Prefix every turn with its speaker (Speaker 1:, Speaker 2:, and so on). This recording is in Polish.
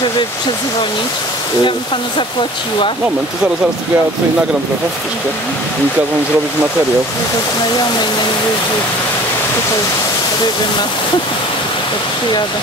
Speaker 1: żeby przedzwonić. Ja y, bym panu zapłaciła.
Speaker 2: Moment, to zaraz, zaraz, tylko ja tutaj nagram trochę troszkę. I kazał mi zrobić materiał.
Speaker 1: Do znajomej najwyżej tutaj ryby ma. To przyjada.